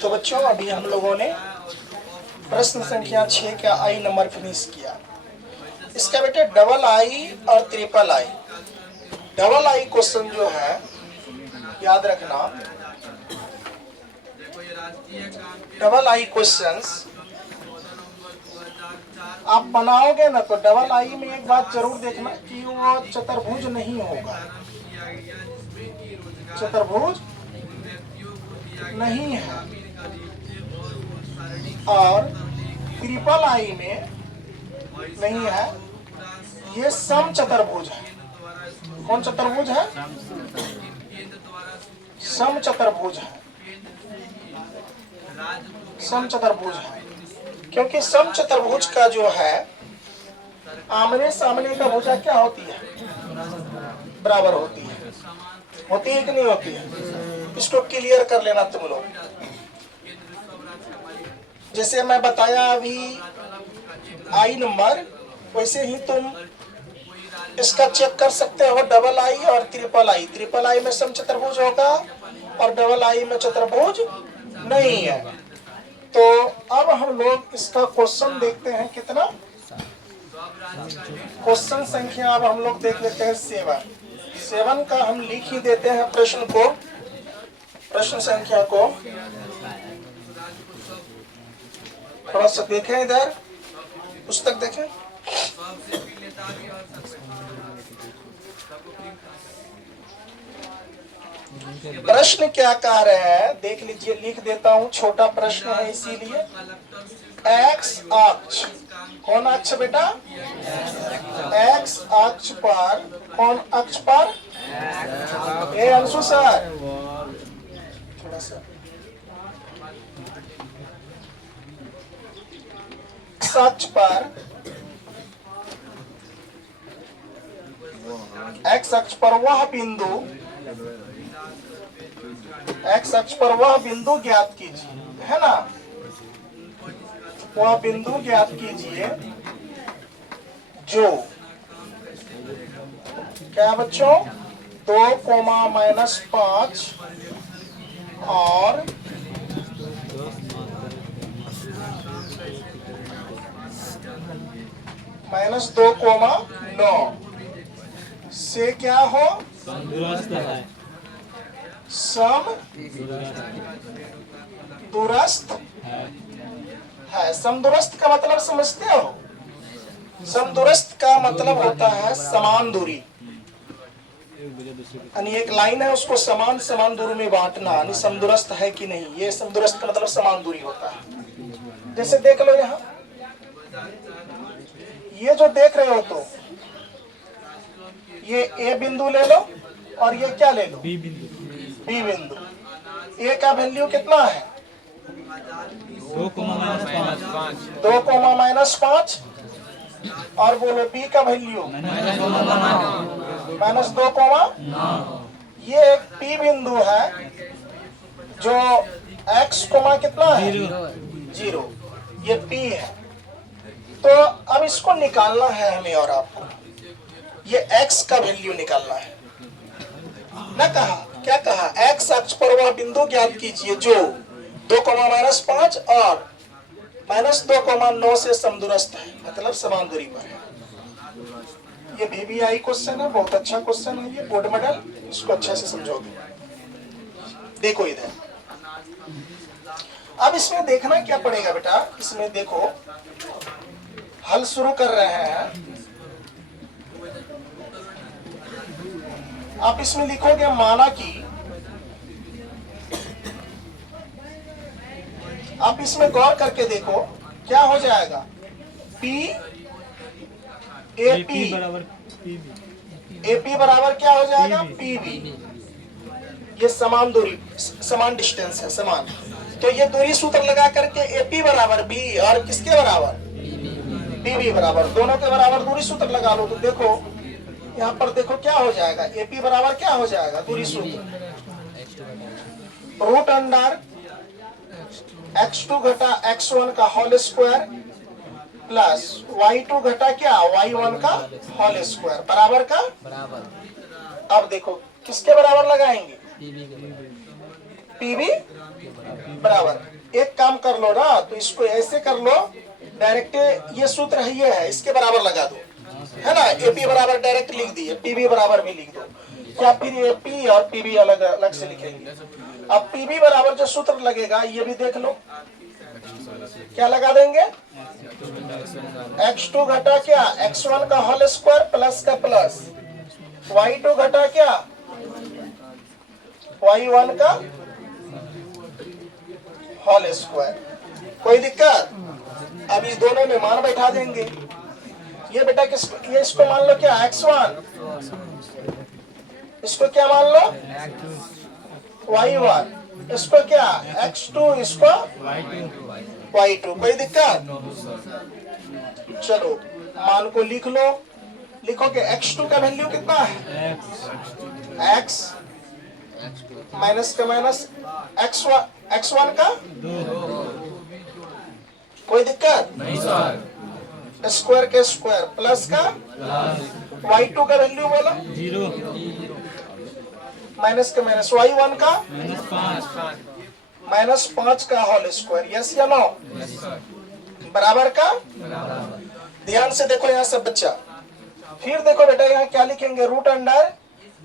तो बच्चों अभी हम लोगों ने प्रश्न संख्या 6 का आई नंबर फिनिश किया। इसका बेटे डबल आई और triple I. Double I question जो है याद रखना, डबल आई क्वेश्चंस आप बनाओगे ना तो डबल आई में एक बात जरूर देखना कि वो चतुर्भुज नहीं होगा, चतुर्भुज नहीं है। और ट्रिपल आई में नहीं है, ये सम चतुर्भुज है। कौन चतुर्भुज है? सम चतुर्भुज है, सम चतुर्भुज है। क्योंकि सम चतुर्भुज का जो है आमने सामने का भुजा क्या होती है? बराबर होती है। होती है कि नहीं होती है? इसको क्लियर कर लेना तुम लोग। जैसे मैं बताया अभी आई नंबर, वैसे ही तुम इसका चेक कर सकते हो डबल आई और ट्रिपल आई। ट्रिपल आई में सम चतुर्भुज होगा और डबल आई में चतुर्भुज नहीं है। तो अब हम लोग इसका क्वेश्चन देखते हैं कितना। क्वेश्चन संख्या अब हम लोग देख लेते हैं 7 का हम लिख ही देते हैं प्रश्न को, प्रश्न संख्या को। थोड़ा सा देखें, इधर पुस्तक देखें। प्रश्न क्या कह रहे हैं देख लीजिए, लिख देता हूं, छोटा प्रश्न है इसीलिए। एक्स अक्ष, कौन अक्ष बेटा? एक्स अक्ष पर, कौन अक्ष पर? ए अंशु सर थोड़ा सा। एक्स अक्ष पर, एक्स अक्ष पर वह बिंदु, एक्स अक्ष पर वह बिंदु ज्ञात कीजिए, है ना? वह बिंदु ज्ञात कीजिए जो, क्या बच्चों? 2,-5 और -2,9 से क्या हो? समदूरस्थ है। समदूरस्थ है। समदूरस्थ का मतलब समझते हो? समदूरस्थ का मतलब होता है समान दूरी, यानी एक लाइन है उसको समान समान दूरी में बांटना, यानी समदूरस्थ है कि नहीं, ये समदूरस्थ का मतलब समान दूरी होता है। जैसे देख लो यहाँ, ये जो देख रहे हो तो ये ए बिंदु ले लो और ये क्या ले लो? बी बिंदु। बी बिंदु। ए का वैल्यू कितना है? 2,-5 और बोलो बी का वैल्यू -2,9। ये एक पी बिंदु है जो x कोमा कितना है? 0। ये पी है। तो अब इसको निकालना है हमें और आपको, ये x का वैल्यू निकालना है ना। कहा क्या कहा? x अक्ष पर वह बिंदु ज्ञात कीजिए जो 2,-5 और -2,9 से समदूरस्थ है, मतलब समान दूरी पर है। ये VBI क्वेश्चन है, बहुत अच्छा क्वेश्चन है ये, बोर्ड मॉडल, इसको अच्छे से समझोगे। देखो इधर, अब इसमें देखना क्या पड़ेगा बेटा, इसमें देखो हल शुरू कर रहे हैं। आप इसमें लिखोगे माना कि, आप इसमें गौर करके देखो क्या हो जाएगा। P AP बराबर क्या हो जाएगा? PB। ये समान दूरी, समान डिस्टेंस है, समान। तो ये दूरी सूत्र लगा करके AP बराबर B और किसके बराबर? PB बराबर, दोनों के बराबर दूरी सूत्र लगा लो। तो देखो यहाँ पर देखो क्या हो जाएगा। AP बराबर क्या हो जाएगा? दूरी सूत्र √अंडर x2 घटा x1 का होल स्क्वायर प्लस y2 घटा क्या? y1 का होल स्क्वायर बराबर का बराबर। अब देखो किसके बराबर लगाएंगे? पीवी बराबर, एक काम कर लो ना, तो इसको ऐसे कर लो डायरेक्ट, ये सूत्र है, ये है, इसके बराबर लगा दो, है ना, एपी बराबर डायरेक्ट लिख दिए, पीवी बराबर भी लिख दो, क्या फिर एपी और पीवी अलग अलग से लिखेंगे। अब पीवी बराबर जो सूत्र लगेगा ये भी देख लो, क्या लगा देंगे, x2 घटा क्या, x1 का होल स्क्वायर प्लस का प्लस, y2 घटा क्या, y1 का होल स्क्वायर। कोई दिक्कत? अब इस दोनों में मान बैठा देंगे, ये बेटा किस, ये इसको मान लो क्या x1, इसको क्या मान लो y1, इसको क्या x2, इसको y2। कोई दिक्कत? चलो मान को लिख लो, लिखो कि x2 का वैल्यू कितना है, x माइनस का माइनस, x1 का, कोई दिक्कत नहीं सर, स्क्वायर के स्क्वायर प्लस का, y2 का वैल्यू बोलो 0, माइनस का माइनस, y1 का -5 का होल स्क्वायर, यस या नो, बराबर का, ध्यान से देखो यहाँ सब बच्चा, फिर देखो बेटा यहाँ क्या लिखेंगे, रूट अंडर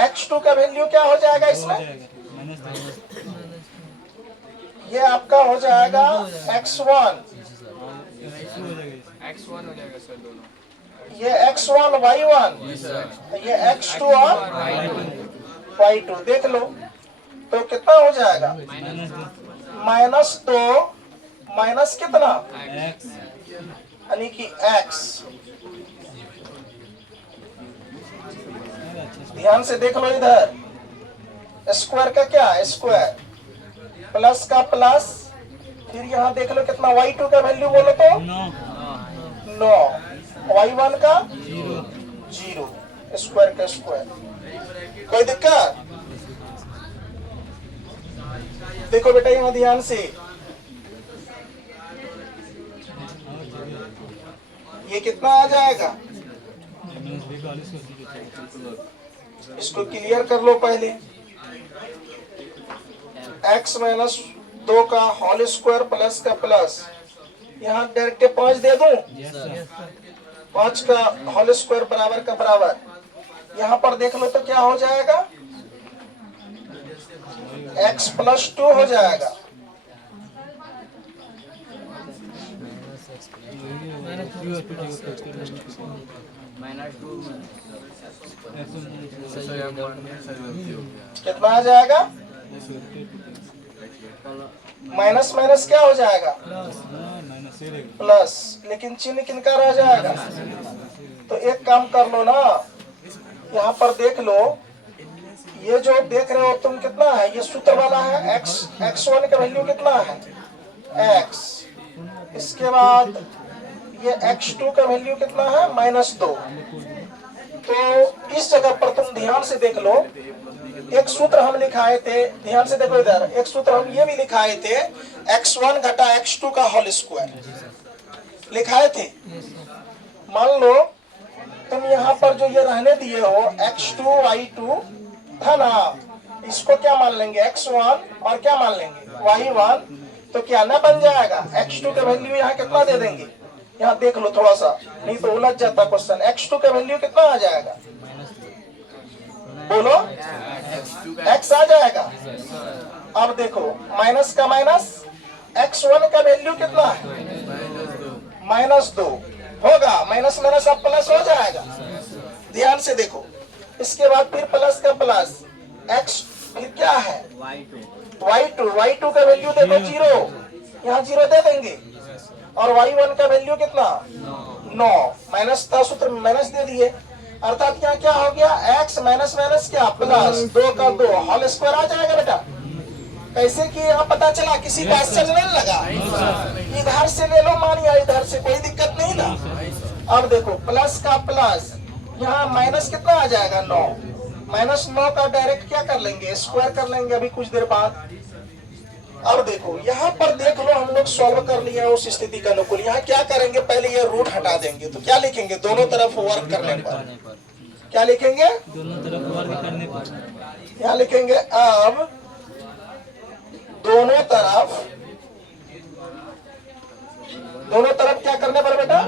x2 का वैल्यू क्या हो जाएगा इसमें, ये आपका हो जाएगा x1 हो जाएगा सर दोनों, ये x1 y1, ये x2 और y2, देख लो तो कितना हो जाएगा, -2 माइनस कितना, यानी कि x, ध्यान से देख लो इधर, स्क्वायर का क्या, स्क्वायर प्लस का प्लस, फिर यहाँ देख लो कितना, y2 का वैल्यू बोलो तो 9, y1 का 0, स्क्वायर का स्क्वायर। कोई दिक्कत? देखो बेटा यहाँ ध्यान से, ये कितना आ जाएगा, इसको क्लियर कर लो पहले, x -2 का होल स्क्वायर प्लस का प्लस, यहाँ डायरेक्ट 5 दे दूं, 5 का होल स्क्वायर बराबर का बराबर, यहाँ पर देख लो तो क्या हो जाएगा, x +2 हो जाएगा, कितना आ जाएगा, माइनस माइनस क्या हो जाएगा, प्लस, लेकिन चिन्ह किनका रह जाएगा, तो एक काम कर लो ना, यहाँ पर देख लो, ये जो देख रहे हो तुम कितना है, ये सूत्र वाला है, x1 का वैल्यू कितना है, x, इसके बाद ये x2 का वैल्यू कितना है, -2। तो इस जगह पर तुम ध्यान से देख लो, एक सूत्र हम लिखाए थे, ध्यान से देखो इधर, एक सूत्र हम ये भी लिखाए थे, x1 घटा x2 का होल स्क्वायर लिखाए थे। मान लो तुम यहाँ पर जो ये रहने दिए हो x2 y2 था ना, इसको क्या मान लेंगे, x1 और क्या मान लेंगे, y1, तो क्या ना बन जाएगा, x2 का वैल्यू यहाँ कितना दे देंगे, यहाँ देख लो थोड़ा सा, नहीं तो उलझ जाता क्वेश्चन, x2 का वैल्यू कितना आ जाएगा, बोलो, x आ जाएगा। अब देखो माइनस का माइनस, x1 का वैल्यू कितना है, -2 होगा, माइनस माइनस अब प्लस हो जाएगा, ध्यान से देखो, इसके बाद फिर प्लस का प्लस, x फिर क्या है, y2 का वैल्यू देखो 0, यहाँ 0 दे देंगे, और y1 का वैल्यू कितना 9, माइनस था सूत्र में माइनस दे दिए, अर्थात क्या क्या हो गया, x माइनस माइनस क्या प्लस, 2 का 2 होल स्क्वायर आ जाएगा बेटा। कैसे कि यहाँ पता चला, किसी का आश्चर्य नहीं लगा, इधर से ले लो मान या इधर से, कोई दिक्कत नहीं ना। अब देखो प्लस का प्लस, यहाँ माइनस कितना आ जाएगा 9, -9 का डायरेक्ट क्या कर लेंगे, स्क्वायर कर लेंगे अभी कुछ देर बाद। अब देखो यहाँ पर देख लो, हम लोग सॉल्व कर लिया उस स्थिति का अनुकूल, यहाँ क्या करेंगे, पहले ये रूट हटा देंगे, तो क्या लिखेंगे, दोनों तरफ वर्क करने पर क्या लिखेंगे? दोनों तरफ वर्ग करने पर। यहाँ लिखेंगे अब दोनों तरफ क्या करने पर बेटा?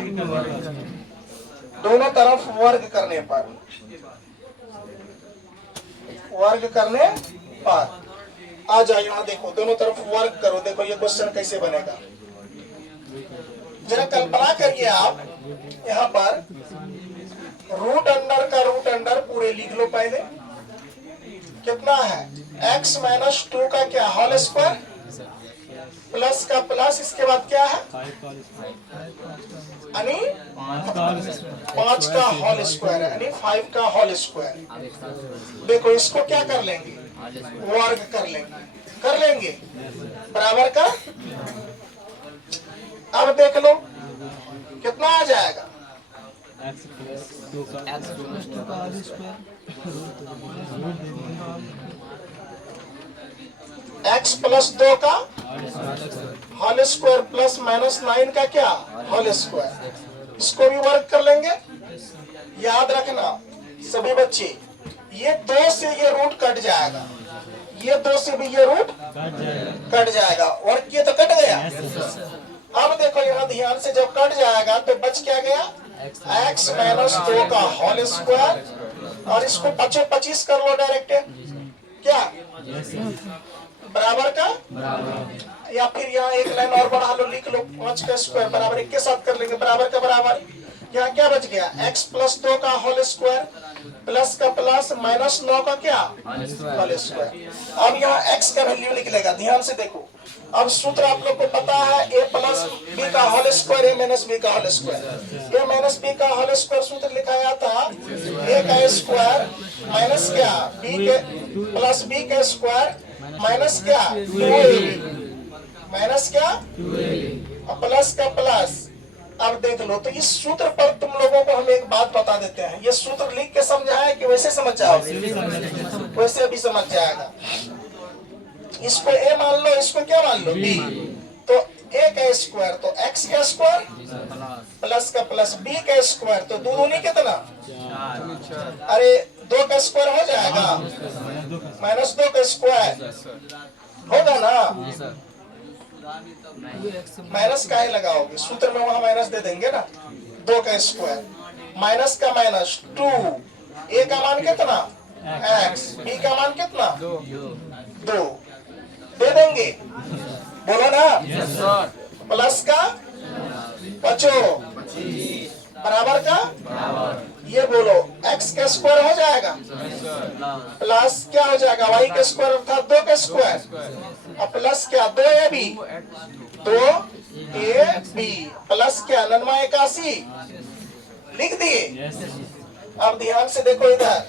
दोनों तरफ वर्ग करने पर, वर्ग करने पर। आ जाओ यहाँ देखो, दोनों तरफ वर्ग करो। देखो ये क्वेश्चन कैसे बनेगा, जरा कल्पना करिए आप। यहाँ पर रूट अंडर का रूट अंडर पूरे लिख लो पहले। कितना है? x माइनस 2 का क्या होल स्क्वायर, प्लस का प्लस, इसके बाद क्या है? यानी 5 का होल स्क्वायर, यानी 5 का होल स्क्वायर। देखो इसको क्या कर लेंगे? वर्ग कर लेंगे बराबर का। अब देख लो कितना आ जाएगा? x प्लस 2 का होल स्क्वायर, x प्लस 2 का होल स्क्वायर प्लस माइनस 9 का क्या होल स्क्वायर। इसको भी वर्ग कर लेंगे। याद रखना सभी बच्चे, ये 2 से ये रूट कट जाएगा, ये 2 से भी ये रूट कट जाएगा। वर्ग किए तो कट गया। अब देखो यहाँ ध्यान से, जब कट जाएगा तो बच क्या गया? x माइनस 2 का होल स्क्वायर, और इसको 25 कर लो डायरेक्ट, क्या बराबर का, या फिर यहाँ एक लाइन और बढ़ा लो, लिख लो 5 का स्क्वायर बराबर 1 के साथ कर लेंगे बराबर का बराबर। यहाँ क्या बच गया? x प्लस 2 का होल स्क्वायर प्लस का प्लस माइनस 9 का क्या होल स्क्वायर। अब यहाँ x का वैल्यू निकलेगा, ध्यान से देखो। अब सूत्र आप लोग को पता है, a प्लस बी का whole square a minus b का whole square. a minus b का होल स्क्वायर सूत्र लिखाया था a का स्क्वायर माइनस क्या b के प्लस b का स्क्वायर माइनस क्या 2ab, माइनस क्या और प्लस का प्लस। अब देख लो, तो इस सूत्र पर तुम लोगों को हम एक बात बता देते हैं। ये सूत्र लिख के समझाए कि वैसे समझ जाओ? वैसे भी समझ जाएगा। इसको a मान लो, इसको क्या मान लो? b। तो a का स्क्वायर तो x का स्क्वायर प्लस का प्लस b का स्क्वायर, तो दो दूनी कितना? अरे 2 का स्क्वायर हो जाएगा, माइनस 2 का स्क्वायर होगा ना। माइनस का ही लगाओगे, सूत्र में वहां माइनस दे देंगे ना। 2 का स्क्वायर माइनस का माइनस 2, a का मान कितना? x, b का मान कितना? 2 दे देंगे, बोलो ना। प्लस का 25 बराबर का, ये बोलो x का स्क्वायर हो जाएगा प्लस क्या हो जाएगा? y का स्क्वायर अर्थात 2 का स्क्वायर, और प्लस क्या 2ab, 2ab प्लस क्या 81 लिख दिए। अब ध्यान से देखो इधर,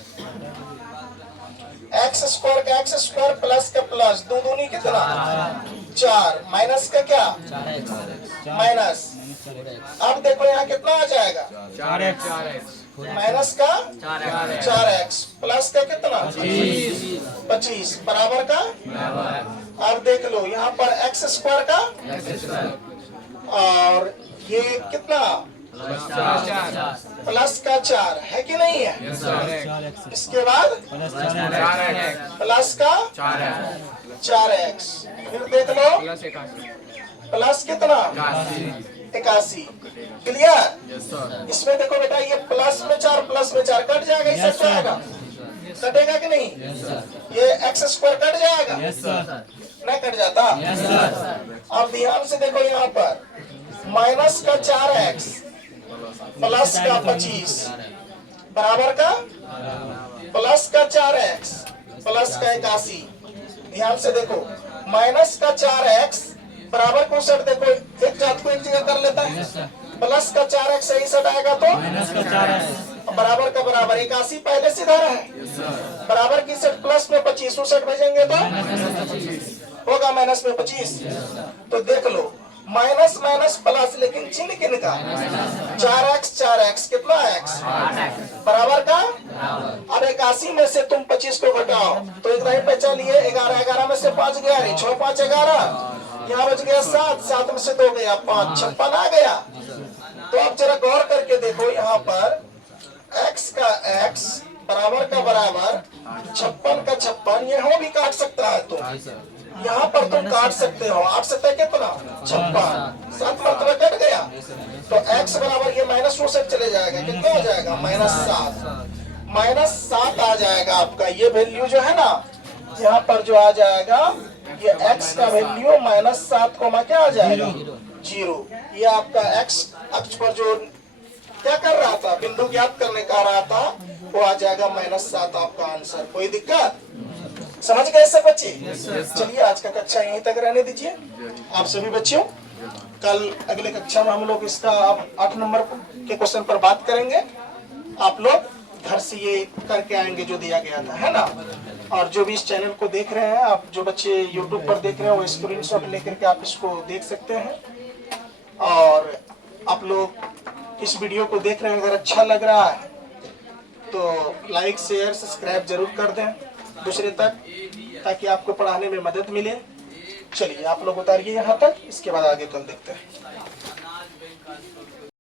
एक्स स्क्वायर का एक्स स्क्वायर प्लस का प्लस, दो दूनी कितना? 4, माइनस का क्या माइनस। अब देखो यहाँ कितना आ जाएगा? 4x माइनस का 4x प्लस का कितना 25 बराबर का। अब देख लो यहाँ पर एक्स स्क्वायर का और ये कितना प्लस का 4 है कि नहीं है। इसके बाद प्लस का 4x, फिर देख लो प्लस कितना 81। क्लियर। इसमें देखो बेटा ये प्लस में 4 कट जाएगा, इसे जाएगा कटेगा कि नहीं। ये एक्स स्क्वायर कट जाएगा नहीं कट जाता। अब ध्यान से देखो यहाँ पर माइनस का 4x प्लस का 25 बराबर का प्लस का 4x प्लस का 81। ध्यान से देखो माइनस का 4x बराबर को सेट देखो एक जात को एक जगह कर लेता है। प्लस का 4x सही सेट आएगा तो बराबर का बराबर 81 पहले से इधर है। बराबर की सेट प्लस में 25 सेट भेजेंगे तो होगा माइनस में 25। तो देख लो माइनस माइनस प्लस, लेकिन चिन्ह किन का 4x कितना x बराबर का। अब 81 में से तुम 25 को घटाओ तो एक लाइन पे चलिए 11 में से 5 गया, 6 5 11, यहाँ बच गया 7 में से 2 गया 5, 56 आ गया। तो अब जरा गौर करके देखो यहाँ पर x का x बराबर का बराबर, 56 का 56, यहाँ भी काट सकता है तो यहाँ पर तुम काट सकते हो। 8 सकता है कितना? 56, 7 मरतबा कट गया तो x बराबर ये -2 से चले जाएगा, कितना हो जाएगा? -7 आ जाएगा आपका। ये वैल्यू जो है ना यहाँ पर जो आ जाएगा, ये x का वैल्यू -7 कोमा क्या आ जाएगा? 0। ये आपका x अक्ष पर जो क्या कर रहा था, बिंदु ज्ञात करने का रहा था, वो आ जाएगा -7 आपका आंसर। कोई दिक्कत? समझ गए सब बच्चे? चलिए आज का कक्षा यहीं तक रहने दीजिए आप सभी बच्चों। कल अगले कक्षा में हम लोग इसका 8 नंबर के क्वेश्चन पर बात करेंगे। आप लोग घर से ये करके आएंगे जो दिया गया था, है ना। और जो भी इस चैनल को देख रहे हैं, आप जो बच्चे यूट्यूब पर देख रहे हैं, वो स्क्रीनशॉट लेकर के आप इसको देख सकते हैं। और आप लोग इस वीडियो को देख रहे हैं, अगर अच्छा लग रहा है तो लाइक शेयर सब्सक्राइब जरूर कर दें दूसरे तक, ताकि आपको पढ़ाने में मदद मिले। चलिए आप लोग उतारिए यहाँ तक, इसके बाद आगे कल देखते हैं।